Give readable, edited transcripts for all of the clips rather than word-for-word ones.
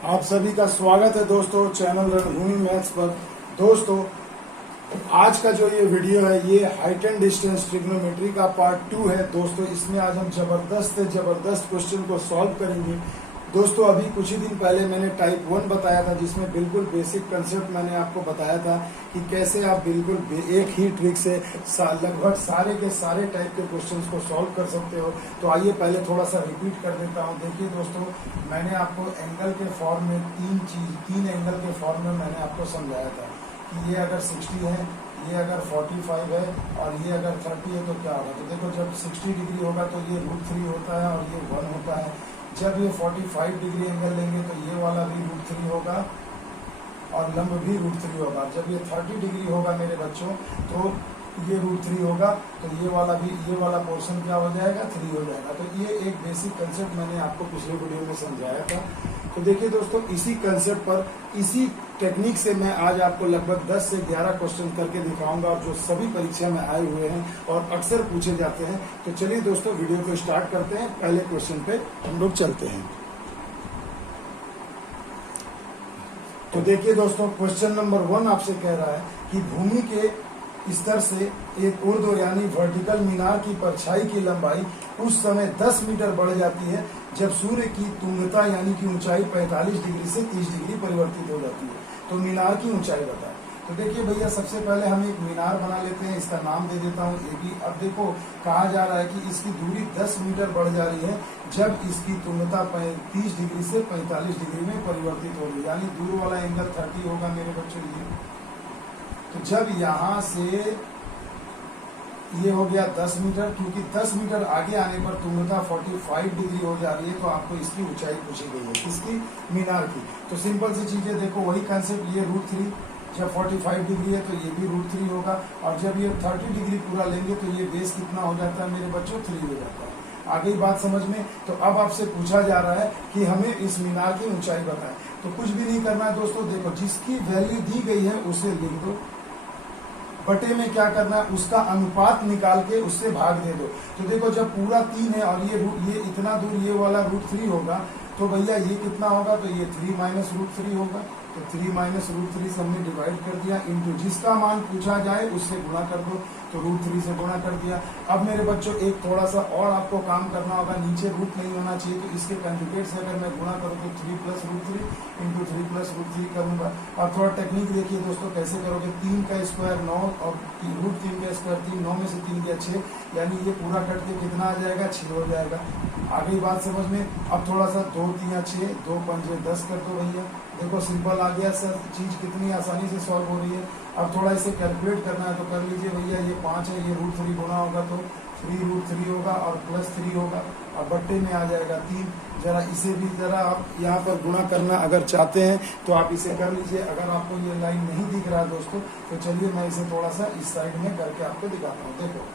आप सभी का स्वागत है दोस्तों चैनल रणभूमि मैथ्स पर। दोस्तों आज का जो ये वीडियो है ये हाइट एंड डिस्टेंस ट्रिग्नोमेट्री का पार्ट 2 है। दोस्तों इसमें आज हम जबरदस्त क्वेश्चन को सॉल्व करेंगे। दोस्तों अभी कुछ ही दिन पहले मैंने टाइप 1 बताया था जिसमें बिल्कुल बेसिक कंसेप्ट मैंने आपको बताया था कि कैसे आप बिल्कुल एक ही ट्रिक से लगभग सारे के सारे टाइप के क्वेश्चंस को सॉल्व कर सकते हो। तो आइए पहले थोड़ा सा रिपीट कर देता हूँ। देखिए दोस्तों मैंने आपको एंगल के फॉर्म में तीन एंगल के फॉर्म में मैंने आपको समझाया था कि ये अगर 60 है, ये अगर 45 है और ये अगर 30 है तो क्या होगा। तो देखो जब 60 डिग्री होगा तो ये √3 होता है और ये 1 होता है। जब ये 45 डिग्री एंगल लेंगे तो ये वाला भी √3 होगा और लंब भी √3 होगा। जब ये 30 डिग्री होगा मेरे बच्चों तो ये √3 होगा, तो ये वाला पोर्शन क्या हो जाएगा, 3 हो जाएगा। तो ये एक बेसिक कंसेप्ट मैंने आपको पिछले वीडियो में समझाया था। तो देखिए दोस्तों इसी कंसेप्ट पर इसी टेक्निक से मैं आज आपको लगभग 10 से 11 क्वेश्चन करके दिखाऊंगा और जो सभी परीक्षा में आए हुए हैं और अक्सर पूछे जाते हैं। तो चलिए दोस्तों वीडियो को स्टार्ट करते हैं। पहले क्वेश्चन पे हम लोग चलते हैं। तो देखिए दोस्तों क्वेश्चन नंबर 1 आपसे कह रहा है कि भूमि के स्तर से एक ऊर्ध्व यानी वर्टिकल मीनार की परछाई की लंबाई उस समय 10 मीटर बढ़ जाती है जब सूर्य की तुंगता यानी कि ऊंचाई 45 डिग्री से 30 डिग्री परिवर्तित हो जाती है। तो मीनार की ऊंचाई बताएं। तो देखिए भैया सबसे पहले हम एक मीनार बना लेते हैं। इसका नाम दे देता हूँ AB। अब देखो कहा जा रहा है कि इसकी दूरी 10 मीटर बढ़ जा रही है जब इसकी तुंगता 30 डिग्री से 45 डिग्री में परिवर्तित होगी, यानी दूर वाला एंगल 30 होगा मेरे बच्चों। तो जब यहाँ से ये हो गया 10 मीटर, क्योंकि 10 मीटर आगे आने पर तुंगता 45 डिग्री हो जा रही है, तो आपको इसकी ऊंचाई पूछी गई है, किसकी, मीनार की। तो सिंपल सी चीजें देखो वही कंसेप्ट, ये √3 जब 45 डिग्री है तो ये भी √3 होगा और जब ये 30 डिग्री पूरा लेंगे तो ये बेस कितना हो जाता है मेरे बच्चों, 3 हो जाता है। आगे बात समझ में। तो अब आपसे पूछा जा रहा है कि हमें इस मीनार की ऊंचाई बताएं। तो कुछ भी नहीं करना है दोस्तों, देखो जिसकी वैल्यू दी गई है उसे लिख दो, बटे में क्या करना है उसका अनुपात निकाल के उससे भाग दे दो। तो देखो जब पूरा 3 है और ये इतना दूर ये वाला √3 होगा तो भैया ये कितना होगा, तो ये 3 - √3 होगा। तो 3 - √3 से हमने डिवाइड कर दिया इंटू जिसका मान पूछा जाए उससे गुणा कर दो, तो √3 से गुणा कर दिया। अब मेरे बच्चों एक थोड़ा सा और आपको काम करना होगा, नीचे रूट नहीं होना चाहिए, तो इसके कंजुगेट से अगर मैं गुणा करूँ तो 3 + √3 इंटू 3 + √3 करूंगा। और थोड़ा टेक्निक देखिए दोस्तों कैसे करोगे, 3 का स्क्वायर 9 और √3 का स्क्वायर 3, 9 में से 3 गया 6, यानी ये पूरा कट के कितना आ जाएगा, 6 हो जाएगा। आगे बात समझ में। अब थोड़ा सा 2 × 3 = 6, 2 × 5 = 10 कर दो भैया। देखो सिंपल आ गया सर, चीज कितनी आसानी से सॉल्व हो रही है। अब थोड़ा इसे कैलकुलेट करना है तो कर लीजिए भैया। ये 5 है, ये √3 गुना होगा तो 3√3 होगा और +3 होगा और बट्टे में आ जाएगा 3। जरा इसे भी जरा आप यहाँ पर गुणा करना अगर चाहते हैं तो आप इसे कर लीजिए। अगर आपको ये लाइन नहीं दिख रहा दोस्तों तो चलिए मैं इसे थोड़ा सा इस साइड में करके आपको दिखाता हूँ। देखो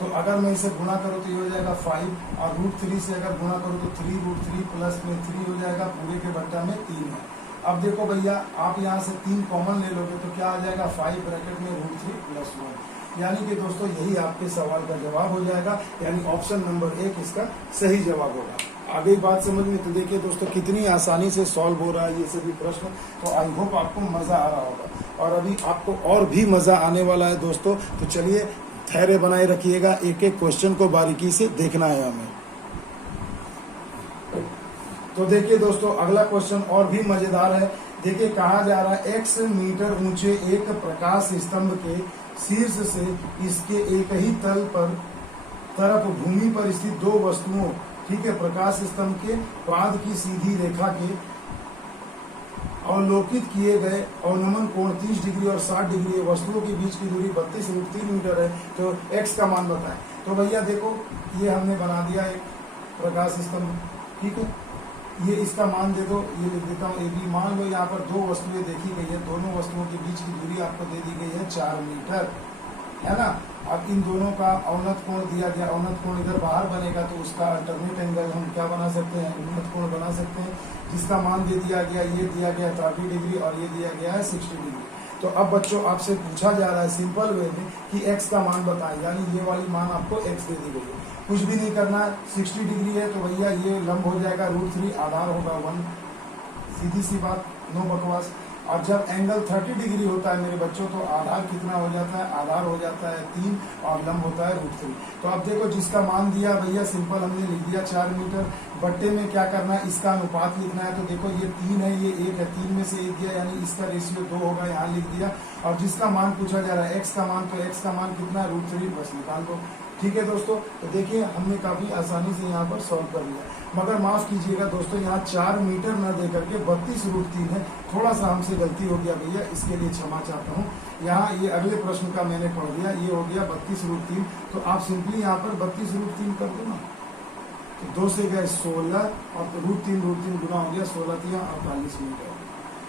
तो अगर मैं इसे गुणा करूँ तो ये हो जाएगा 5 और √3 से अगर गुणा करूँ तो 3√3 प्लस में 3 हो जाएगा, पूरे के बट्टा में 3 है। अब देखो भैया आप यहाँ से 3 कॉमन ले लोगे तो क्या आ जाएगा, 5 ब्रैकेट में √3 + 1, यानी कि दोस्तों यही आपके सवाल का जवाब हो जाएगा, यानी ऑप्शन नंबर 1 इसका सही जवाब होगा। आगे बात समझ में। तो देखिए दोस्तों कितनी आसानी से सॉल्व हो रहा है ये सभी प्रश्न। तो आई होप आपको मजा आ रहा होगा और अभी आपको और भी मजा आने वाला है दोस्तों। तो चलिए धैर्य बनाए रखिएगा, एक एक क्वेश्चन को बारीकी से देखना है हमें। तो देखिए दोस्तों अगला क्वेश्चन और भी मजेदार है। देखिए कहा जा रहा है x मीटर ऊंचे एक प्रकाश स्तंभ के शीर्ष से इसके एक ही तल पर तरफ भूमि पर स्थित 2 वस्तुओं, ठीक है, प्रकाश स्तंभ के पाद की सीधी रेखा के अवलोकित किए गए अवनमन कोण 30 डिग्री और 60 डिग्री, वस्तुओं के बीच की दूरी 32√3 मीटर है। तो x का मान बताएं। तो भैया देखो ये हमने बना दिया एक प्रकाश स्तंभ, ठीक है, ये इसका मान दे दो, ये लिख देता हूँ AB। मान लो यहाँ पर 2 वस्तुएं देखी गई है, दोनों वस्तुओं के बीच की दूरी आपको दे दी गई है 4 मीटर, है ना। अब इन दोनों का अवनत कोण दिया गया, अवनत कोण इधर बाहर बनेगा तो उसका अल्टरनेट एंगल हम क्या बना सकते हैं, उन्नत कोण बना सकते हैं, जिसका मान दे दिया गया, ये दिया गया 30 डिग्री और ये दिया गया है 60 डिग्री। तो अब बच्चों आपसे पूछा जा रहा है सिंपल वे में कि x का मान बताएं, यानी ये वाली मान आपको x दे दी गई है। कुछ भी नहीं करना, 60 डिग्री है तो भैया ये लंब हो जाएगा √3, आधार होगा 1, सीधी सी बात, नो बकवास। और जब एंगल 30 डिग्री होता है मेरे बच्चों तो आधार कितना हो जाता है, आधार हो जाता है 3 और लंब होता है √3। तो अब देखो जिसका मान दिया भैया सिंपल हमने लिख दिया 4 मीटर, बट्टे में क्या करना है, इसका अनुपात लिखना है। तो देखो ये 3 है, ये 1 है, 3 में से 1 गया यानी इसका रेशियो 2 होगा, यहाँ लिख दिया। और जिसका मान पूछा जा रहा है x का मान, तो x का मान कितना है √3, बस निकाल दो। ठीक है दोस्तों, तो देखिए हमने काफी आसानी से यहाँ पर सॉल्व कर लिया। मगर माफ कीजिएगा दोस्तों, यहाँ 4 मीटर न दे करके 32√3 है, थोड़ा सा हमसे गलती हो गया भैया, इसके लिए क्षमा चाहता हूँ। यहाँ ये अगले प्रश्न का मैंने पढ़ दिया, ये हो गया 32√3। तो आप सिंपली यहाँ पर 32√3 कर दो ना, तो 2 से गए 16 और √3 गुना हो गया 16 या 48 मीटर।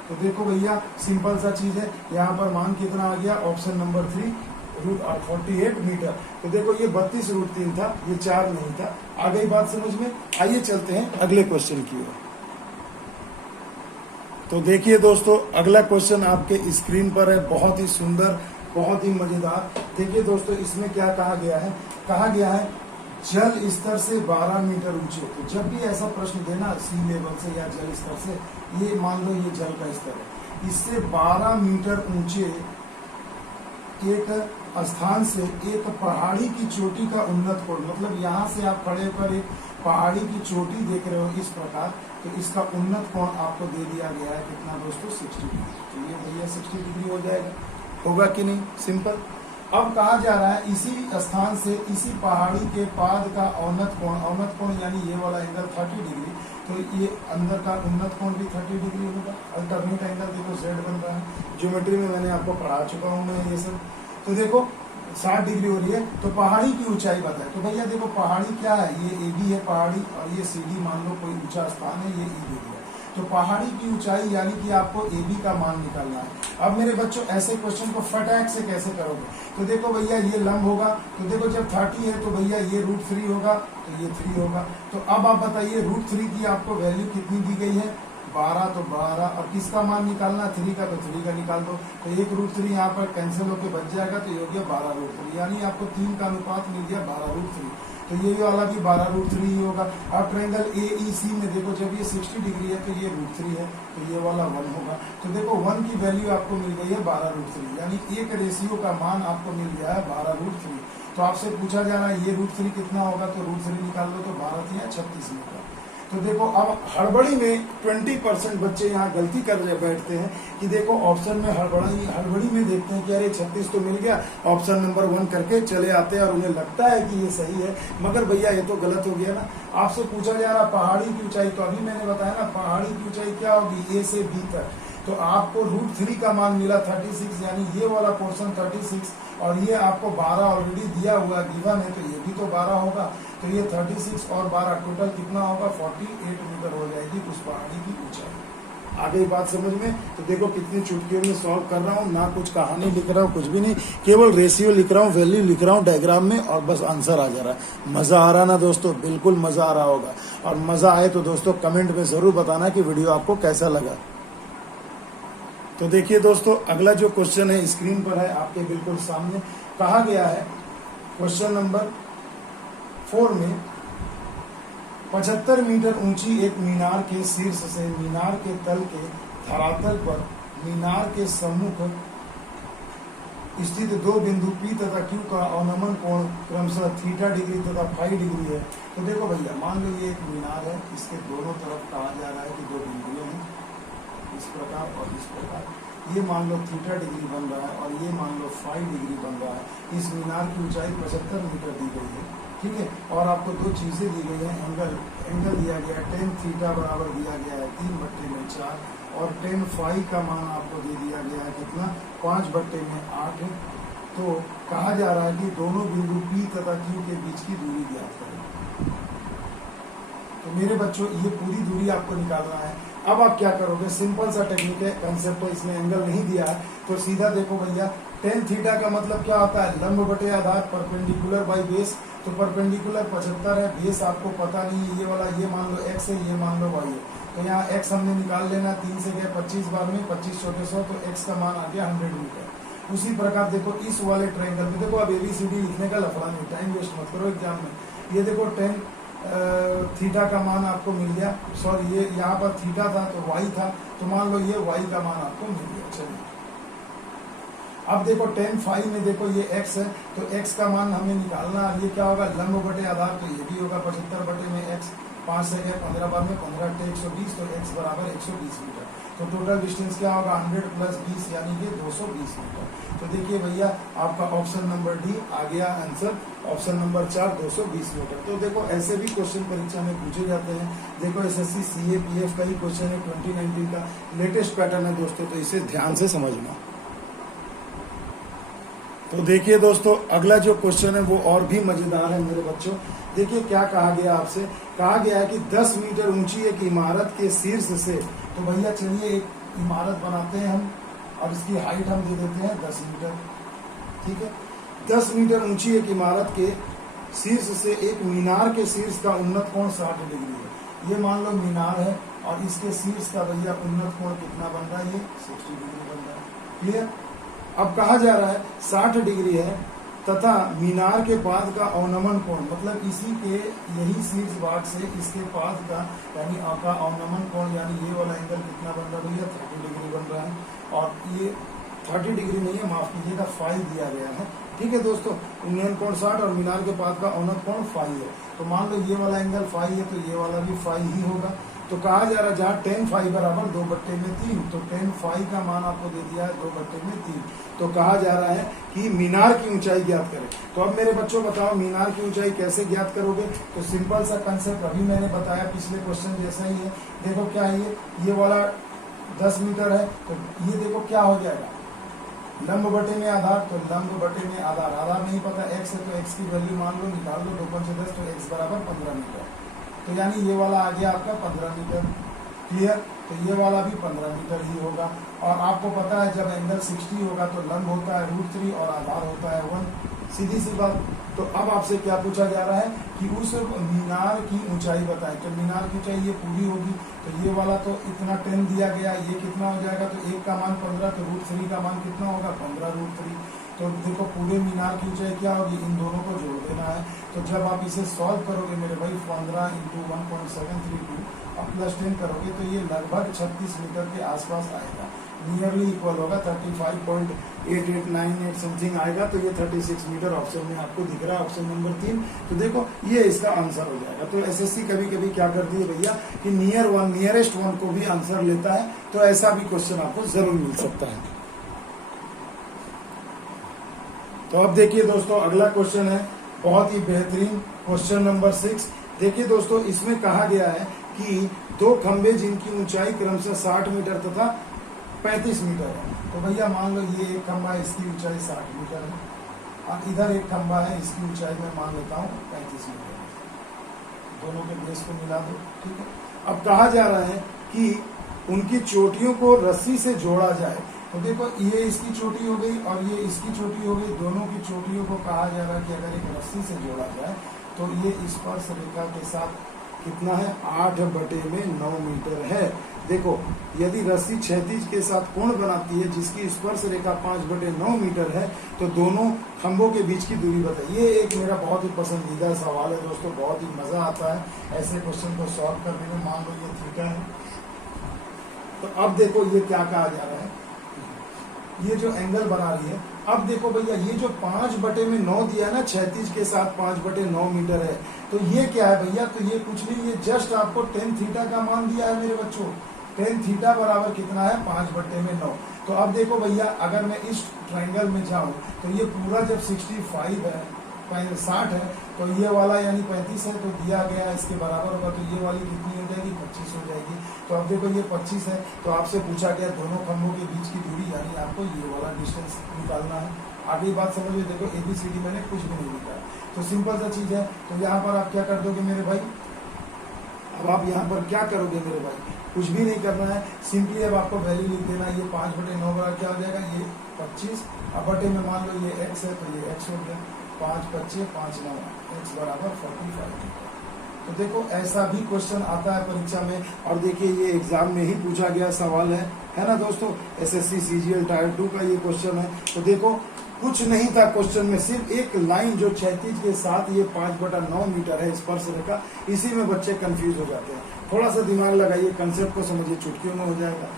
तो देखो भैया सिंपल सा चीज है, यहाँ पर मान कितना आ गया, ऑप्शन नंबर 3 √48 मीटर। तो देखो ये 32√3 था, ये 4 नहीं था। आ गई बात समझ में? आइए चलते हैं अगले क्वेश्चन की ओर। तो देखिए दोस्तों अगला क्वेश्चन आपके स्क्रीन पर है, बहुत ही सुंदर, बहुत ही मजेदार। देखिए दोस्तों इसमें क्या कहा गया है, कहा गया है जल स्तर से 12 मीटर ऊंचे। तो जब भी ऐसा प्रश्न देना सी लेवल से या जल स्तर से, ये मान लो ये जल का स्तर है, इससे 12 मीटर ऊंचे एक स्थान से एक पहाड़ी की चोटी का उन्नत कोण, मतलब यहाँ से आप खड़े होकर एक पहाड़ी की चोटी देख रहे हो इस प्रकार, तो इसका उन्नत कोण आपको दे दिया गया है कितना दोस्तों, 60 डिग्री। तो ये भैया 60 डिग्री हो जाएगा, होगा कि नहीं, सिंपल। अब कहा जा रहा है इसी स्थान से इसी पहाड़ी के पाद का औन्नत कोण यानी ये वाला एंगल 30 डिग्री, तो ये अंदर का उन्नत कोण भी 30 डिग्री होगा। अल्टरनेट एंगल देखो Z बन रहा है, ज्योमेट्री में मैंने आपको पढ़ा चुका हूँ मैं ये सब। तो देखो 60 डिग्री हो रही है, तो पहाड़ी की ऊंचाई बताए। तो भैया देखो पहाड़ी क्या है, ये AB है पहाड़ी, और ये CD मान लो कोई ऊंचा स्थान है, ये E दे दिया। तो पहाड़ी की ऊंचाई यानी कि आपको AB का मान निकालना है। अब मेरे बच्चों ऐसे क्वेश्चन को फटाक से कैसे करोगे, तो देखो भैया ये लंब होगा, तो देखो जब 30 है तो भैया ये √3 होगा, तो ये 3 होगा। तो अब आप बताइए √3 की आपको वैल्यू कितनी दी गई है, 12, तो 12। और किसका मान निकालना, 3 का, तो 3 का निकाल दो। तो एक √3 यहाँ पर कैंसिल होकर बच जाएगा, तो ये हो गया 12√3, यानी आपको 3 का अनुपात मिल गया 12√3। तो ये वाला भी 12√3 ही होगा। अब ट्रायंगल AEC में देखो जब ये 60 डिग्री है तो ये √3 है, तो ये वाला 1 होगा। तो देखो 1 की वैल्यू आपको मिल गई है 12√3, यानी एक रेशियो का मान आपको मिल गया है 12√3। तो आपसे पूछा जा रहा है ये √3 कितना होगा, तो √3 निकाल लो, तो 12 या 36 मीटर। तो देखो अब हड़बड़ी में 20% बच्चे यहाँ गलती कर बैठते हैं कि देखो ऑप्शन में हड़बड़ी में देखते हैं कि अरे 36 तो मिल गया, ऑप्शन नंबर 1 करके चले आते हैं और उन्हें लगता है कि ये सही है, मगर भैया ये तो गलत हो गया ना। आपसे पूछा जा रहा पहाड़ी की ऊंचाई, तो अभी मैंने बताया ना पहाड़ी की ऊंचाई क्या होगी, A से B तक। तो आपको √3 का मान मिला 36, यानी ये वाला पोर्शन 36, और ये आपको 12 ऑलरेडी दिया हुआ गिवन है, तो ये भी तो 12 होगा। तो ये 36 और 12 टोटल कितना होगा, 48 मीटर हो जाएगी उस पहाड़ी की ऊंचाई। आ गई बात समझ में? तो देखो कितनी चुटकियों में सॉल्व कर रहा हूँ, ना कुछ कहानी लिख रहा हूँ, कुछ भी नहीं, केवल रेशियो लिख रहा हूँ, वैल्यू लिख रहा हूँ डायग्राम में, और बस आंसर आ जा रहा है। मजा आ रहा ना दोस्तों, बिल्कुल मजा आ रहा होगा। और मजा आए तो दोस्तों कमेंट में जरूर बताना कि वीडियो आपको कैसा लगा। तो देखिए दोस्तों अगला जो क्वेश्चन है स्क्रीन पर है आपके बिल्कुल सामने। कहा गया है क्वेश्चन नंबर 4 में 75 मीटर ऊंची एक मीनार के शीर्ष से मीनार के तल के धरातल पर मीनार के सम्मुख स्थित 2 बिंदु P तथा Q का अवनमन कोण क्रमशः θ डिग्री तथा ϕ डिग्री है। तो देखो भैया मान लो ये एक मीनार है, इसके दोनों तरफ कहा जा रहा है कि 2 बिंदुएं हैं, इस प्रकार और इस प्रकार। ये मान लो θ डिग्री बन रहा है और ये मान लो ϕ डिग्री बन रहा है। इस मीनार की ऊंचाई 75 मीटर दी गई है, ठीक है। और आपको 2 चीजें दी गई हैं, एंगल दिया गया है, tan θ बराबर दिया गया है 3/4, और tan ϕ का मान आपको दे दिया गया है कितना, 5/8। तो कहा जा रहा है कि दोनों बिंदु P तथा Q के बीच की दूरी ज्ञात करें। तो मेरे बच्चों ये पूरी दूरी आपको निकालना है। अब आप क्या करोगे, सिंपल सा टेक्निक है, कंसेप्ट है, इसमें एंगल नहीं दिया है, तो सीधा देखो भैया tan θ का मतलब क्या होता है, लंब बटे आधार, परपेंडिकुलर बाई बेस। तो परपेंडिकुलर 75 है, बेस आपको पता नहीं है, ये वाला ये मान लो x है, ये मान लो y है। तो यहाँ x हमने निकाल लेना, 3 से गया 25 बार में 25 चौके 100, तो x का मान आ गया 100 मीटर। उसी प्रकार देखो इस वाले ट्रायंगल में, देखो अब ABCD लिखने का लफड़ा नहीं, टाइम वेस्ट मत करो एग्जाम में। ये देखो टेन थीटा का मान आपको मिल गया, सॉरी ये यहाँ पर थीटा था तो वाई था, तो मान लो ये वाई का मान आपको मिल गया। चलिए अब देखो टेन फाइव में देखो ये x है, तो x का मान हमें निकालना, ये क्या होगा लंब बटे आधार, तो ये भी होगा 75 बटे में x, 5 से गए 15 बार में 15 टे 120, तो x बराबर 120 मीटर। तो टोटल डिस्टेंस क्या होगा 100 प्लस 20 यानी कि 220 मीटर। तो देखिए भैया आपका ऑप्शन नंबर डी आ गया आंसर, ऑप्शन नंबर 4 220 मीटर। तो देखो ऐसे भी क्वेश्चन परीक्षा में पूछे जाते हैं। देखो एसएससी CA का ही क्वेश्चन है, 2019 का लेटेस्ट पैटर्न है दोस्तों, तो इसे ध्यान से समझना। तो देखिए दोस्तों अगला जो क्वेश्चन है वो और भी मजेदार है मेरे बच्चों। देखिए क्या कहा गया आपसे, कहा गया है कि 10 मीटर ऊंची एक इमारत के शीर्ष से, तो भैया चलिए एक इमारत बनाते हैं हम और इसकी हाइट हम दे देते हैं 10 मीटर, ठीक है। 10 मीटर ऊंची एक इमारत के शीर्ष से एक मीनार के शीर्ष का उन्नत कोण 60 डिग्री है। ये मान लो मीनार है और इसके शीर्ष का भैया उन्नत कोण कितना बन रहा है, ये 60 डिग्री बन रहा है, क्लियर। अब कहा जा रहा है 60 डिग्री है तथा मीनार के पाद का अवनमन कोण, मतलब इसी के यही शीर्ष भाग से इसके पाद का यानी आपका अवनमन कोण यानी ये वाला एंगल कितना बन रहा है भैया 30 डिग्री बन रहा है। और ये 30 डिग्री नहीं है, माफ कीजिएगा 5 दिया गया है, ठीक है दोस्तों। उन्नयन कोण 60 और मीनार के पाद का अवनत कोण 5 है, तो मान लो ये वाला एंगल 5 है तो ये वाला भी 5 ही होगा। तो कहा जा रहा है जहाँ 10 फाई बराबर 2/3, तो 10 फाई का मान आपको दे दिया है 2/3। तो कहा जा रहा है कि मीनार की ऊंचाई ज्ञात करें। तो अब मेरे बच्चों बताओ मीनार की ऊंचाई कैसे ज्ञात करोगे। तो सिंपल सा कंसेप्ट अभी मैंने बताया पिछले क्वेश्चन जैसा ही है। देखो क्या है ये वाला 10 मीटर है, तो ये देखो क्या हो जाएगा लंब बटे में आधार, तो लंब बटे में आधार, आधार नहीं पता x है तो x की वैल्यू मान लो निकाल लो, 2 से 10 तो x बराबर 15 मीटर। तो यानी ये वाला आ गया आपका 15 मीटर, क्लियर। तो ये वाला भी 15 मीटर ही होगा। और आपको पता है जब एंगल 60 होगा तो लंब होता है √3 और आधार होता है 1, सीधी सी बात। तो अब आपसे क्या पूछा जा रहा है कि उस मीनार की ऊंचाई बताएं। तो मीनार की ऊंचाई ये पूरी होगी, तो ये वाला तो इतना 10 दिया गया, ये कितना हो जाएगा, तो 1 का मान 15, तो √3 का मान कितना होगा 15√3। तो देखो पूरे मीनार की ऊंचाई क्या होगी, इन दोनों को जोड़ देना है। तो जब आप इसे सॉल्व करोगे मेरे भाई 15 × 1.732 और प्लस 10 करोगे तो ये लगभग 36 मीटर के आसपास आएगा, नियरली इक्वल होगा 35.8898 समथिंग आएगा। तो ये 36 मीटर ऑप्शन में आपको दिख रहा है, ऑप्शन नंबर 3। तो देखो ये इसका आंसर हो जाएगा। तो एसएससी कभी कभी क्या करती है भैया कि नियरेस्ट वन को भी आंसर लेता है, तो ऐसा भी क्वेश्चन आपको जरूर मिल सकता है। तो अब देखिए दोस्तों अगला क्वेश्चन है बहुत ही बेहतरीन, क्वेश्चन नंबर 6। देखिए दोस्तों इसमें कहा गया है कि 2 खंबे जिनकी ऊंचाई क्रमशः 60 मीटर तथा 35 मीटर है। तो भैया मान लो ये एक खंबा है, इसकी ऊंचाई 60 मीटर है और इधर एक खंबा है, इसकी ऊंचाई मैं मान लेता हूँ 35 मीटर है। दोनों के बेस को मिला दो, ठीक है। अब कहा जा रहा है कि उनकी चोटियों को रस्सी से जोड़ा जाए। तो देखो ये इसकी चोटी हो गई और ये इसकी चोटी हो गई, दोनों की चोटियों को कहा जा रहा है कि अगर एक रस्सी से जोड़ा जाए तो ये स्पर्श रेखा के साथ कितना है 8/9 मीटर है। देखो यदि रस्सी क्षैतिज के साथ कोण बनाती है जिसकी स्पर्श रेखा 5/9 मीटर है तो दोनों खंभों के बीच की दूरी बताइए। ये एक मेरा बहुत ही पसंदीदा सवाल है दोस्तों, बहुत ही मजा आता है ऐसे क्वेश्चन को सॉल्व करने में। मान लो ये थीटा है, तो अब देखो ये क्या कहा जा रहा है, ये जो एंगल बना रही है। अब देखो भैया ये जो 5/9 दिया है ना, क्षैतिज के साथ 5/9 मीटर है, तो ये क्या है भैया, तो ये कुछ नहीं, ये जस्ट आपको tan थीटा का मान दिया है मेरे बच्चों। tan थीटा बराबर कितना है 5/9। तो अब देखो भैया अगर मैं इस ट्रायंगल में जाऊं तो ये पूरा जब 65 है 60 है तो ये वाला यानी 35 है, तो दिया गया है इसके बराबर होगा, तो ये वाली कितनी हो जाएगी 25 हो जाएगी। तो अब देखो ये 25 है, तो आपसे पूछा गया दोनों खंभों के बीच की दूरी, यानी आपको ये वाला डिस्टेंस निकालना है। आगे बात समझिए, देखो ABCD मैंने कुछ भी नहीं लिखा, तो सिंपल सा चीज है। तो यहाँ पर आप क्या कर दोगे मेरे भाई, अब आप यहाँ पर क्या करोगे मेरे भाई, कुछ भी नहीं करना है, सिंपली अब आपको वैल्यू लिख देना है। ये 5/9 बराबर क्या हो जाएगा, ये 25, अब बटे में मान लो ये x है तो ये x हो गया, 5 × 5 = 5 × 9 x बराबर 45 मीटर। तो तो देखो ऐसा भी क्वेश्चन आता है परीक्षा में। और देखिए ये एग्जाम में ही पूछा गया सवाल है ना दोस्तों, एसएससी सीजीएल टायर 2 का ये क्वेश्चन है। तो देखो कुछ नहीं था क्वेश्चन में, सिर्फ एक लाइन जो क्षैतिज के साथ ये 5/9 मीटर है स्पर्श रेखा, इसी में बच्चे कंफ्यूज हो जाते हैं। थोड़ा सा दिमाग लगाइए, कंसेप्ट को समझिए, चुटकियों में हो जाएगा।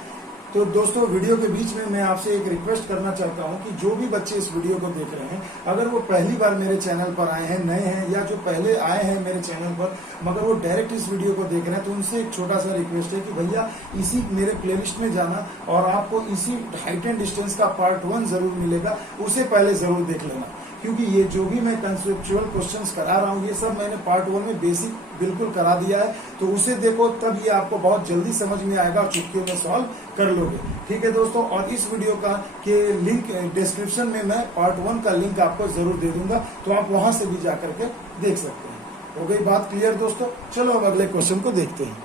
तो दोस्तों वीडियो के बीच में मैं आपसे एक रिक्वेस्ट करना चाहता हूं कि जो भी बच्चे इस वीडियो को देख रहे हैं, अगर वो पहली बार मेरे चैनल पर आए हैं, नए हैं, या जो पहले आए हैं मेरे चैनल पर मगर वो डायरेक्ट इस वीडियो को देख रहे हैं, तो उनसे एक छोटा सा रिक्वेस्ट है कि भैया इसी मेरे प्लेलिस्ट में जाना और आपको इसी हाइट एंड डिस्टेंस का पार्ट 1 जरूर मिलेगा, उसे पहले जरूर देख लेना। क्योंकि ये जो भी मैं कंसेप्चुअल क्वेश्चंस करा रहा हूँ ये सब मैंने पार्ट 1 में बेसिक बिल्कुल करा दिया है, तो उसे देखो तब ये आपको बहुत जल्दी समझ में आएगा और चुटकियों में सॉल्व कर लोगे। ठीक है दोस्तों, और इस वीडियो का के लिंक डिस्क्रिप्शन में मैं पार्ट 1 का लिंक आपको जरूर दे दूंगा, तो आप वहां से भी जाकर के देख सकते हैं। हो गई बात क्लियर दोस्तों? चलो अब अगले क्वेश्चन को देखते हैं।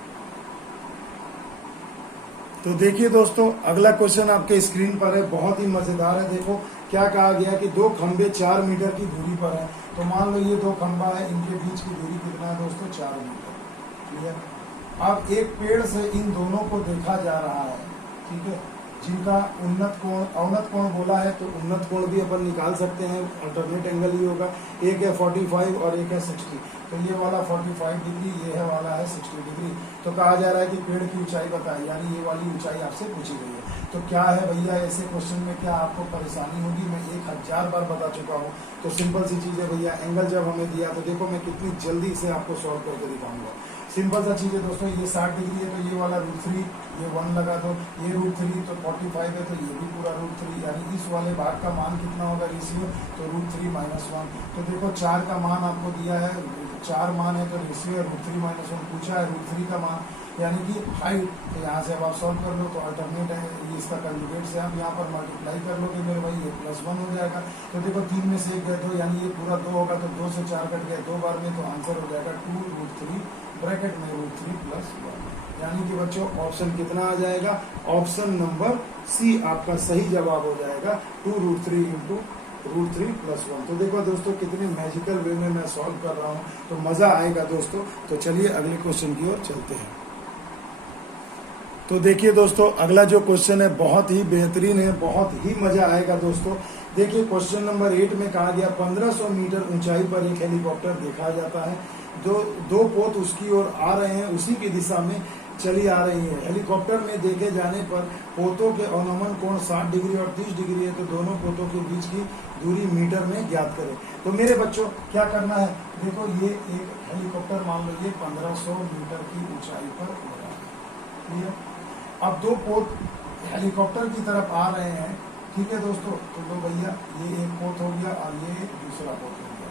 तो देखिए दोस्तों अगला क्वेश्चन आपके स्क्रीन पर है, बहुत ही मजेदार है। देखो क्या कहा गया कि दो खंबे 4 मीटर की दूरी पर है। तो मान लो ये दो खंबा है, इनके बीच की दूरी कितना है दोस्तों? 4 मीटर। क्लियर? अब एक पेड़ से इन दोनों को देखा जा रहा है, ठीक है, जिनका उन्नत कोण अवनत कोण बोला है, तो उन्नत कोण भी अपन निकाल सकते हैं, अल्टरनेट एंगल ही होगा। एक है 45 और एक है 60, तो ये वाला 45 डिग्री, ये है वाला है 60 डिग्री। तो कहा जा रहा है कि पेड़ की ऊंचाई बताए, यानी ये वाली ऊंचाई आपसे पूछी गई है। तो क्या है भैया ऐसे क्वेश्चन में क्या आपको परेशानी होगी? मैं 1000 बार बता चुका हूँ। तो सिंपल सी चीज है भैया, एंगल जब हमें दिया तो देखो मैं कितनी जल्दी से आपको सॉल्व करके दिखाऊंगा। सिंपल सा चीज है दोस्तों, ये 60 डिग्री है तो ये वाला √3, ये 1 लगा दो, ये √3 तो 45 है तो ये भी पूरा √3, यानी इस वाले भाग का मान कितना होगा रेशियो? तो √3 - 1। तो देखो 4 का मान आपको दिया है, 4 मान है तो रेशियो √3 - 1 पूछा है, √3 का मान यानी कि हाइट। तो यहाँ से अब आप सॉल्व कर लो तो अल्टरनेट है, ये इसका कंजुगेट से आप यहाँ पर मल्टीप्लाई कर लो कि मेरे भाई ये +1 हो जाएगा। तो देखो 3 में से 1 गए 2, यानी ये पूरा 2 होगा, तो 2 से 4 कट गया 2 बार में, तो आंसर हो जाएगा 2√3 ब्रैकेट में √3 + 1। यानी कि बच्चों ऑप्शन कितना आ जाएगा? ऑप्शन नंबर सी आपका सही जवाब हो जाएगा, 2√3 × √3 + 1। तो देखो दोस्तों कितने मैजिकल वे में मैं सॉल्व कर रहा हूँ, तो मजा आएगा दोस्तों। तो चलिए अगले क्वेश्चन की ओर चलते हैं। तो देखिए दोस्तों अगला जो क्वेश्चन है बहुत ही बेहतरीन है, बहुत ही मजा आएगा दोस्तों। देखिए क्वेश्चन नंबर 8 में कहा गया 1500 मीटर ऊंचाई पर एक हेलीकॉप्टर देखा जाता है। दो पोत उसकी ओर आ रहे हैं, उसी की दिशा में चली आ रही है। हेलीकॉप्टर में देखे जाने पर पोतों के अवनमन कोण 60 डिग्री और 30 डिग्री है, तो दोनों पोतों के बीच की दूरी मीटर में ज्ञात करें। तो मेरे बच्चों क्या करना है? देखो ये एक हेलीकॉप्टर मान लो ये 1500 मीटर की ऊंचाई पर उड़ रहा है, ठीक है। अब दो पोत हेलीकॉप्टर की तरफ आ रहे हैं, ठीक है दोस्तों। तो लो भैया ये एक पोत हो गया और ये दूसरा पोत हो गया।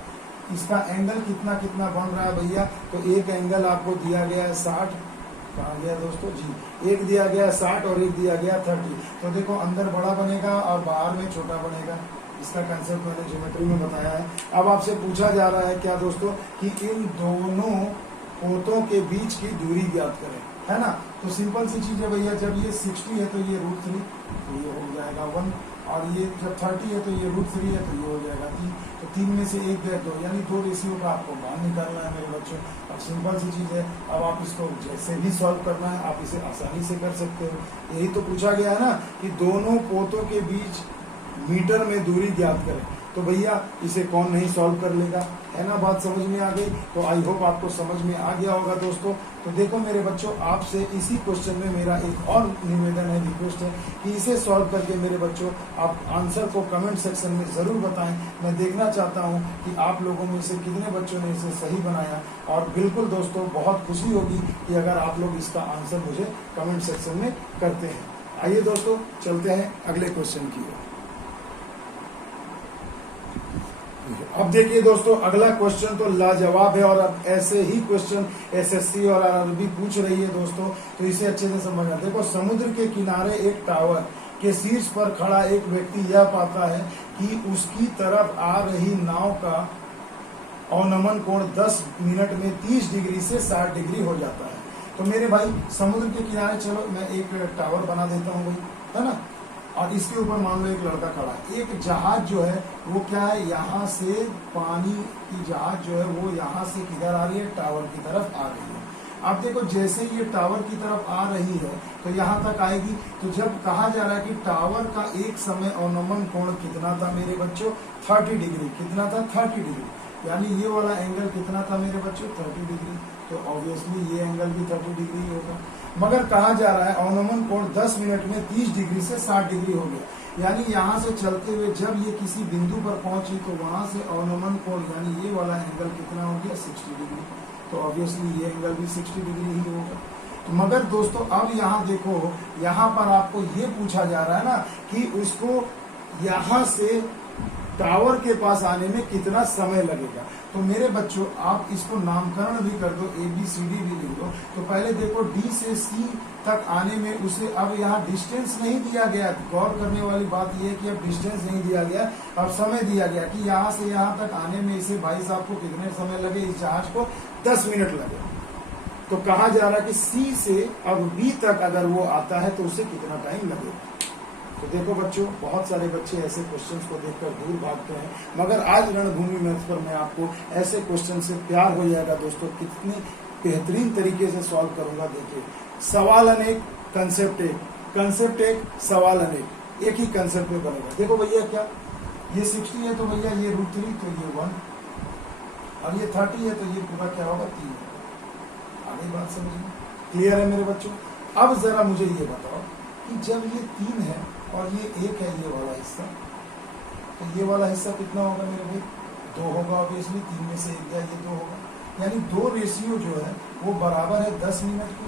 इसका एंगल कितना कितना बन रहा है भैया? तो एक एंगल आपको दिया गया है 60, कहा गया दोस्तों जी, एक दिया गया 60 और एक दिया गया 30। तो देखो अंदर बड़ा बनेगा और बाहर में छोटा बनेगा। इसका कंसेप्ट मैंने ज्योमेट्री में बताया है। अब आपसे पूछा जा रहा है क्या दोस्तों कि इन दोनों पोतों के बीच की दूरी ज्ञात करें, है ना। तो सिंपल सी चीज है भैया, जब ये 60 है तो ये √3, तो ये हो जाएगा 1, और ये जब 30 है तो ये √3 है तो ये हो जाएगा 3। तो 3 में से 1 गए 2, यानी 2 रेशियो का आपको मान निकालना है मेरे बच्चों। अब सिंपल सी चीज है, अब आप इसको जैसे भी सॉल्व करना है आप इसे आसानी से कर सकते हो। यही तो पूछा गया है ना कि दोनों पोतों के बीच मीटर में दूरी ज्ञात करें। तो भैया इसे कौन नहीं सॉल्व कर लेगा, है ना। बात समझ में आ गई? तो आई होप आपको समझ में आ गया होगा दोस्तों। तो देखो मेरे बच्चों आपसे इसी क्वेश्चन में मेरा एक और निवेदन है, रिक्वेस्ट है कि इसे सॉल्व करके मेरे बच्चों आप आंसर को कमेंट सेक्शन में जरूर बताएं। मैं देखना चाहता हूं कि आप लोगों में से कितने बच्चों ने इसे सही बनाया। और बिल्कुल दोस्तों बहुत खुशी होगी कि अगर आप लोग इसका आंसर मुझे कमेंट सेक्शन में करते हैं। आइए दोस्तों चलते हैं अगले क्वेश्चन की ओर। अब देखिए दोस्तों अगला क्वेश्चन तो लाजवाब है, और अब ऐसे ही क्वेश्चन एसएससी और आरआरबी पूछ रही है दोस्तों, तो इसे अच्छे से समझना। देखो समुद्र के किनारे एक टावर के शीर्ष पर खड़ा एक व्यक्ति यह पाता है कि उसकी तरफ आ रही नाव का अवनमन कोण 10 मिनट में 30 डिग्री से 60 डिग्री हो जाता है। तो मेरे भाई समुद्र के किनारे, चलो मैं एक टावर बना देता हूँ भाई, है ना। और इसके ऊपर मान लो एक लड़का खड़ा है। एक जहाज जो है वो क्या है, यहाँ से पानी की जहाज जो है वो यहाँ से किधर आ रही है, टावर की तरफ आ रही है। अब देखो जैसे ये टावर की तरफ आ रही है तो यहाँ तक आएगी। तो जब कहा जा रहा है कि टावर का एक समय अवनमन कोण कितना था मेरे बच्चों, 30 डिग्री। कितना था, 30 डिग्री। यानी ये वाला एंगल कितना था मेरे बच्चों, 30 डिग्री। तो ऑब्वियसली ये एंगल भी 30 डिग्री होगा। मगर कहा जा रहा है अवनमन कोण 10 मिनट में 30 डिग्री से 60 डिग्री हो गया। यानी यहाँ से चलते हुए जब ये किसी बिंदु पर पहुंची तो वहां से अवनमन कोण यानी ये वाला एंगल कितना हो गया, 60 डिग्री। तो ऑब्वियसली ये एंगल भी 60 डिग्री ही होगा। तो मगर दोस्तों अब यहाँ देखो, यहाँ पर आपको ये पूछा जा रहा है ना कि उसको यहाँ से टावर के पास आने में कितना समय लगेगा। तो मेरे बच्चों आप इसको नामकरण भी कर दो, ABCD भी लिख दो। तो पहले देखो D से C तक आने में उसे अब यहाँ डिस्टेंस नहीं दिया गया। गौर करने वाली बात यह है कि अब डिस्टेंस नहीं दिया गया, अब समय दिया गया कि यहाँ से यहाँ तक आने में इसे भाई साहब को कितने समय लगे, इस जहाज को 10 मिनट लगे। तो कहा जा रहा है कि C से अब B तक अगर वो आता है तो उसे कितना टाइम लगेगा। तो देखो बच्चों बहुत सारे बच्चे ऐसे क्वेश्चंस को देखकर दूर भागते हैं, मगर आज रणभूमि मैथ्स पर मैं आपको ऐसे क्वेश्चन से प्यार हो जाएगा दोस्तों, कितनी बेहतरीन तरीके से सॉल्व करूंगा। देखिए सवाल अनेक, कंसेप्ट एक, कंसेप्ट एक, सवाल अनेक, एक ही कंसेप्ट में बनेगा। देखो भैया क्या ये 60 है तो भैया ये √3 तो ये 1, अब ये 30 है तो ये पूरा क्या होगा 3। आगे बात समझिए, क्लियर है मेरे बच्चों। अब जरा मुझे ये बताओ कि जब ये 3 है और ये 1 है ये वाला हिस्सा, तो ये वाला हिस्सा कितना होगा मेरे भाई, 2 होगा। ऑब्वियसली 3 में से 1 गया, ये 2 होगा। यानी 2 रेशियो जो है वो बराबर है 10 मिनट के।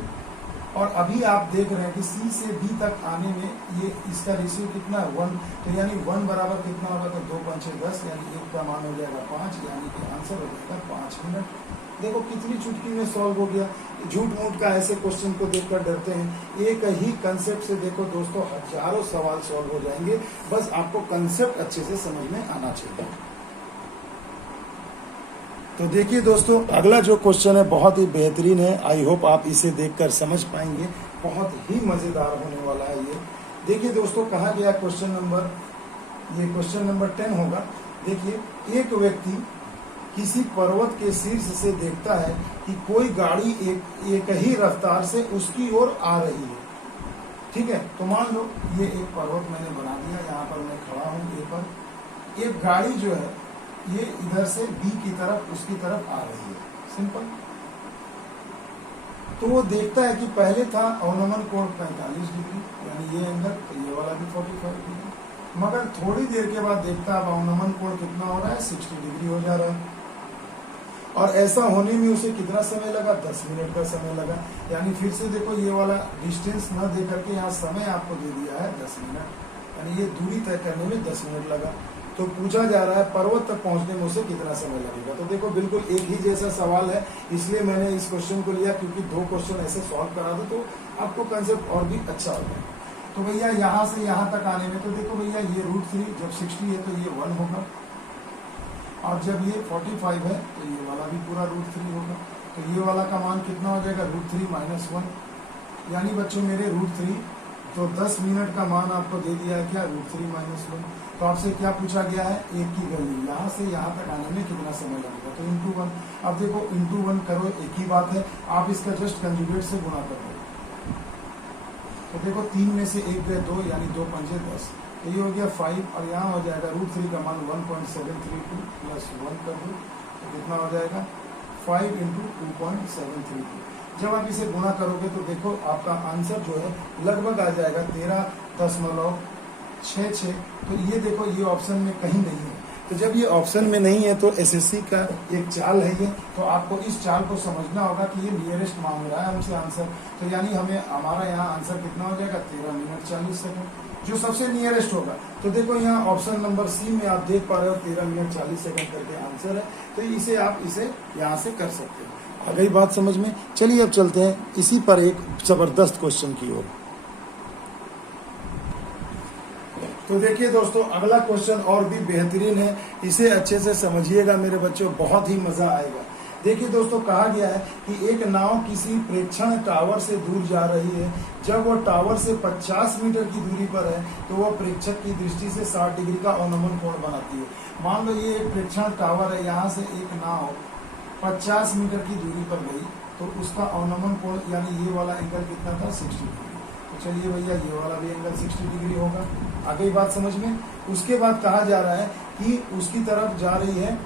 और अभी आप देख रहे हैं कि C से B तक आने में ये इसका रेशियो कितना है, 1। तो यानी 1 बराबर कितना होगा, तो 2 5 6 10, यानी 1 का मान हो जाएगा 5, यानी कि आंसर हो जाएगा 5 मिनट। देखो कितनी चुटकी में सॉल्व हो गया। झूठ मूठ का ऐसे क्वेश्चन को देखकर डरते हैं। एक ही कंसेप्ट से देखो दोस्तों हजारों सवाल सॉल्व हो जाएंगे, बस आपको कंसेप्ट अच्छे से समझ में आना चाहिए। तो देखिए दोस्तों अगला जो क्वेश्चन है बहुत ही बेहतरीन है। आई होप आप इसे देखकर समझ पाएंगे, बहुत ही मजेदार होने वाला है ये। देखिए दोस्तों कहा गया क्वेश्चन नंबर, ये क्वेश्चन नंबर 10 होगा। देखिए एक व्यक्ति किसी पर्वत के शीर्ष से देखता है कि कोई गाड़ी एक ही रफ्तार से उसकी ओर आ रही है। ठीक है, तो मान लो ये एक पर्वत मैंने बना दिया, यहाँ पर मैं खड़ा हूँ। ये पर एक गाड़ी जो है ये इधर से B की तरफ उसकी तरफ आ रही है, सिंपल। तो वो देखता है कि पहले था अवनमन कोण 45 डिग्री, यानी ये एंगल, तो ये वाला भी 45 डिग्री। मगर थोड़ी देर के बाद देखता है अब अवनमन कोण कितना हो रहा है, 60 डिग्री हो जा रहा है। और ऐसा होने में उसे कितना समय लगा, 10 मिनट का समय लगा। यानी फिर से देखो ये वाला डिस्टेंस न दे करके यहाँ समय आपको दे दिया है 10 मिनट, यानी ये दूरी तय करने में 10 मिनट लगा। तो पूछा जा रहा है पर्वत तक पहुंचने में उसे कितना समय लगेगा। तो देखो बिल्कुल एक ही जैसा सवाल है, इसलिए मैंने इस क्वेश्चन को लिया क्योंकि 2 क्वेश्चन ऐसे सॉल्व करा दो तो आपको कंसेप्ट और भी अच्छा होगा। तो भैया यहाँ से यहाँ तक आने में, तो देखो भैया ये √3 जब 60 है तो ये 1 होगा, और जब ये 45 है तो ये वाला भी पूरा √3 होगा। तो ये वाला का मान कितना हो जाएगा, √3 - 1, यानी बच्चों मेरे √3। तो 10 मिनट का मान आपको दे दिया है क्या, √3 - 1। तो आपसे क्या पूछा गया है, एक की वैल्यू यहाँ से यहाँ तक आने में कितना समय लगेगा, तो × 1। अब देखो × 1 करो, एक ही बात है, आप इसका जस्ट कंजुगेट से गुणा कर दो। तो देखो 3 में से 1 गए 2, यानी 2 × 5 = 10, तो ये हो गया 5, और यहाँ हो जाएगा √3 का मान 1.732 + 1 कर दो, तो कितना हो जाएगा 5 × 2.732। जब आप इसे गुणा करोगे तो देखो आपका आंसर जो है लगभग आ जाएगा 13.66। तो ये देखो ये ऑप्शन में कहीं नहीं है। तो जब ये ऑप्शन में नहीं है तो SSC का एक चाल है ये, तो आपको इस चाल को समझना होगा कि ये नियरेस्ट मांग रहा है हमसे आंसर। तो यानी हमारा यहाँ आंसर कितना हो जाएगा, 13 मिनट 40 सेकंड, जो सबसे नियरेस्ट होगा। तो देखो यहाँ ऑप्शन नंबर C में आप देख पा रहे हो 13 मिनट 40 सेकंड करके आंसर है। तो इसे आप यहाँ से कर सकते हो। आ गई बात समझ में। चलिए अब चलते हैं इसी पर एक जबरदस्त क्वेश्चन की ओर। तो देखिए दोस्तों अगला क्वेश्चन और भी बेहतरीन है, इसे अच्छे से समझिएगा मेरे बच्चों, बहुत ही मजा आएगा। देखिए दोस्तों, कहा गया है कि एक नाव किसी प्रेक्षण टावर से दूर जा रही है। जब वह टावर से 50 मीटर की दूरी पर है तो वह प्रेक्षक की दृष्टि से 60 डिग्री का अवनमन कोण बनाती है। मान लो ये एक प्रेक्षण टावर है, यहाँ से एक नाव 50 मीटर की दूरी पर गई तो उसका अवनमन कोण यानी ये वाला एंगल कितना था, 60 डिग्री। तो चलिए भैया, ये वाला भी एंगल 60 डिग्री होगा। आ गई बात समझ में। उसके बाद कहा जा रहा है कि उसकी तरफ जा रही है,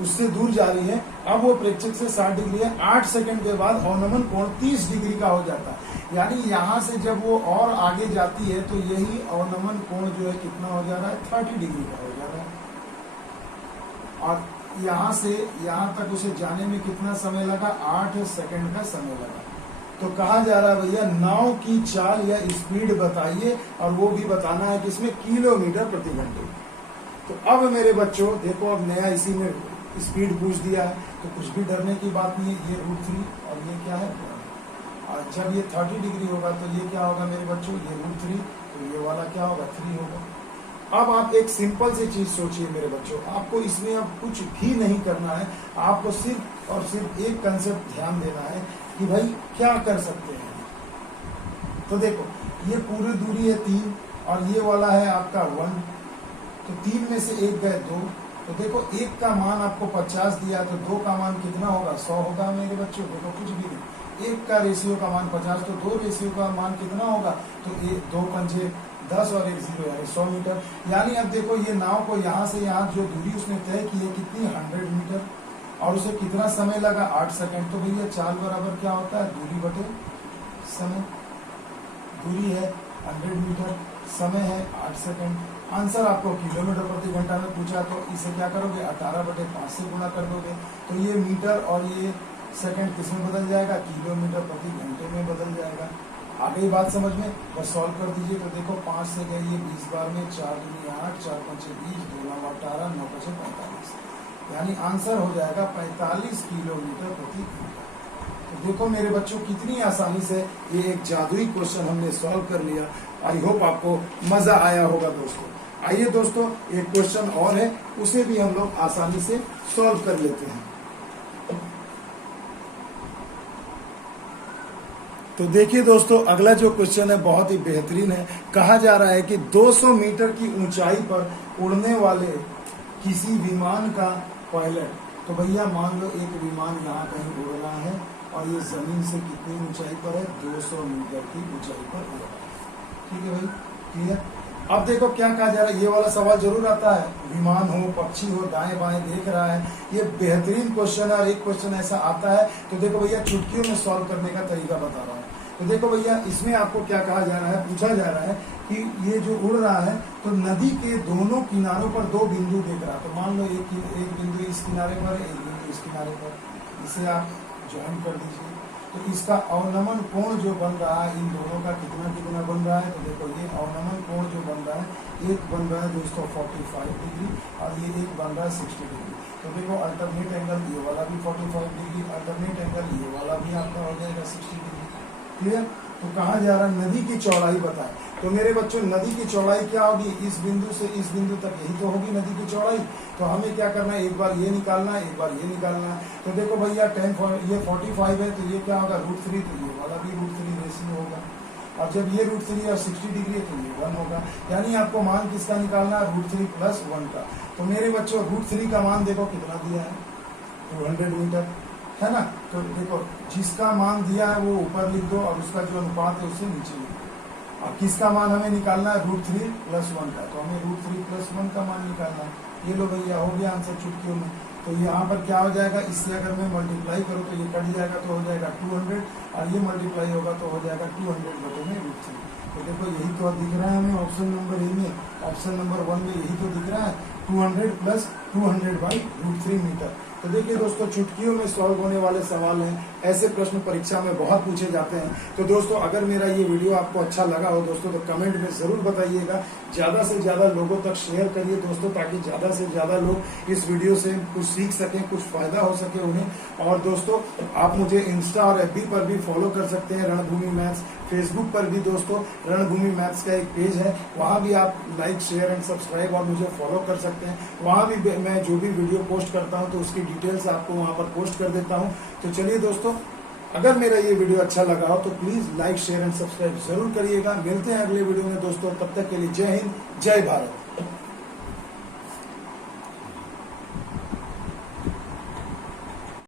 उससे दूर जा रही है। अब वो प्रेक्षक से 60 डिग्री है। 8 सेकंड के बाद अवनमन कोण 30 डिग्री का हो जाता है। यानी यहां से जब वो और आगे जाती है तो यही अवनमन कोण जो है कितना हो जा रहा है, 30 डिग्री का हो जा रहा है। और यहां से यहां तक उसे जाने में कितना समय लगा, 8 सेकंड का समय लगा। तो कहा जा रहा है भैया, नाव की चाल या स्पीड बताइए, और वो भी बताना है कि इसमें किलोमीटर प्रति घंटे। तो अब मेरे बच्चों देखो, अब नया इसी में स्पीड पूछ दिया है तो कुछ भी डरने की बात नहीं है। ये √3 और ये क्या है, और जब ये 30 डिग्री होगा तो ये क्या होगा मेरे बच्चों, ये √3, तो ये वाला क्या होगा, 3 होगा। अब आप एक सिंपल सी चीज सोचिए मेरे बच्चों, आपको इसमें अब कुछ भी नहीं करना है। आपको सिर्फ और सिर्फ एक कंसेप्ट ध्यान देना है कि भाई क्या कर सकते हैं। तो देखो, ये पूरी दूरी है 3 और ये वाला है आपका 1, तो 3 में से 1 गए 2। तो देखो, 1 का मान आपको 50 दिया तो 2 का मान कितना होगा, 100 होगा मेरे बच्चों। देखो कुछ भी नहीं, 1 का रेशियो का मान 50 तो 2 रेशियो का मान कितना होगा, तो 2 पंजे 10 और 1 0 यानी 100 मीटर। यानी अब देखो, ये नाव को यहाँ से यहाँ जो दूरी उसने तय की है कितनी, 100 मीटर, और उसे कितना समय लगा, 8 सेकंड। तो भैया चाल बराबर क्या होता है, दूरी बटे समय। दूरी है 100 मीटर, समय है 8 सेकंड। आंसर आपको किलोमीटर प्रति घंटा में पूछा तो इसे क्या करोगे, 18/5 से गुणा कर दोगे। तो ये मीटर और ये सेकंड किसमें बदल जाएगा, किलोमीटर प्रति घंटे में बदल जाएगा। आ गई बात समझ में। बस सॉल्व कर दीजिए। तो देखो, 5 से गए ये 20 बार में, 4 दूनी 8, 4 पंचे 20, 2 9 18, 9 पंचे 45, यानी आंसर हो जाएगा 45 किलोमीटर प्रति घंटा। तो देखो मेरे बच्चों, कितनी आसानी से ये एक जादुई क्वेश्चन हमने सॉल्व कर लिया। आई होप आपको मजा आया होगा दोस्तों। आइए दोस्तों, एक क्वेश्चन और है, उसे भी हम लोग आसानी से सॉल्व कर लेते हैं। तो देखिए दोस्तों, अगला जो क्वेश्चन है बहुत ही बेहतरीन है। कहा जा रहा है कि 200 मीटर की ऊंचाई पर उड़ने वाले किसी विमान का पायलट, तो भैया मान लो एक विमान यहाँ कहीं उड़ रहा है और ये जमीन से कितनी ऊंचाई पर है, 200 मीटर की ऊंचाई पर उड़ रहा है। ठीक है भाई, क्लियर। अब देखो क्या कहा जा रहा है, ये वाला सवाल जरूर आता है, विमान हो, पक्षी हो, दाएं बाएं देख रहा है। ये बेहतरीन क्वेश्चन है और एक क्वेश्चन ऐसा आता है। तो देखो भैया, चुटकियों में सॉल्व करने का तरीका बता रहा हूँ। तो देखो भैया, इसमें आपको क्या कहा जा रहा है, पूछा जा रहा है कि ये जो उड़ रहा है तो नदी के दोनों किनारों पर 2 बिंदु देख रहा है। तो मान लो एक बिंदु इस किनारे पर है, एक बिंदु इस किनारे पर, इसे आप ज्वाइन कर दीजिए। तो इसका अवनमन कोण जो बन रहा है इन दोनों का कितना कितना बन रहा है। तो देखो, ये अवनमन कोण जो बन रहा है, एक बन रहा है दोस्तों 45 डिग्री और ये एक बन रहा है 60 डिग्री। तो देखो, अल्टरनेट एंगल ये वाला भी 45 डिग्री, अल्टरनेट एंगल ये वाला भी आपका हो जाएगा 60 डिग्री। क्लियर। तो कहा जा रहा है नदी की चौड़ाई बताए। तो मेरे बच्चों, नदी की चौड़ाई क्या होगी, इस बिंदु से इस बिंदु तक, यही तो होगी नदी की चौड़ाई। तो हमें क्या करना है, एक बार ये निकालना है, एक बार ये निकालना है। तो देखो भैया, ये 45 है तो ये क्या होगा, √3, तो ये वाला भी √3 रेशियो होगा। और जब ये √3 और 60 डिग्री है तो ये 1 होगा। यानी आपको मान किसका निकालना है, √3 + 1 का। तो मेरे बच्चों, √3 का मान देखो कितना दिया है, 200 मीटर, है ना। तो देखो, जिसका मान दिया है वो ऊपर लिख दो और उसका जो अनुपात है उसे नीचे लिख दो। और किसका मान हमें निकालना है, √3 + 1 का। तो हमें √3 + 1 का मान निकालना है। ये लो भैया, हो गया आंसर चुटकियों में। तो यहाँ पर क्या हो जाएगा, इससे अगर मैं मल्टीप्लाई करूँ तो ये कट जाएगा, तो हो जाएगा 200, और ये मल्टीप्लाई होगा तो हो जाएगा 200/√3। तो देखो, यही तो दिख रहा है हमें ऑप्शन नंबर ए में, ऑप्शन नंबर 1 में यही तो दिख रहा है, 200 + 200/√3 मीटर। तो देखिए दोस्तों, चुटकियों में सॉल्व होने वाले सवाल हैं, ऐसे प्रश्न परीक्षा में बहुत पूछे जाते हैं। तो दोस्तों, अगर मेरा ये वीडियो आपको अच्छा लगा हो दोस्तों तो कमेंट में जरूर बताइएगा। ज्यादा से ज्यादा लोगों तक शेयर करिए दोस्तों, ताकि ज्यादा से ज्यादा लोग इस वीडियो से कुछ सीख सकें, कुछ फायदा हो सके उन्हें। और दोस्तों, आप मुझे इंस्टा और FB पर भी फॉलो कर सकते हैं, रणभूमि मैथ्स। फेसबुक पर भी दोस्तों रणभूमि मैथ्स का एक पेज है, वहां भी आप लाइक, शेयर एंड सब्सक्राइब और मुझे फॉलो कर सकते हैं। वहां भी मैं जो भी वीडियो पोस्ट करता हूं तो उसकी डिटेल्स आपको वहां पर पोस्ट कर देता हूं। तो चलिए दोस्तों, अगर मेरा ये वीडियो अच्छा लगा हो तो please like share and subscribe जरूर करिएगा। मिलते हैं अगले वीडियो में दोस्तों, तब तक के लिए जय हिंद, जय भारत।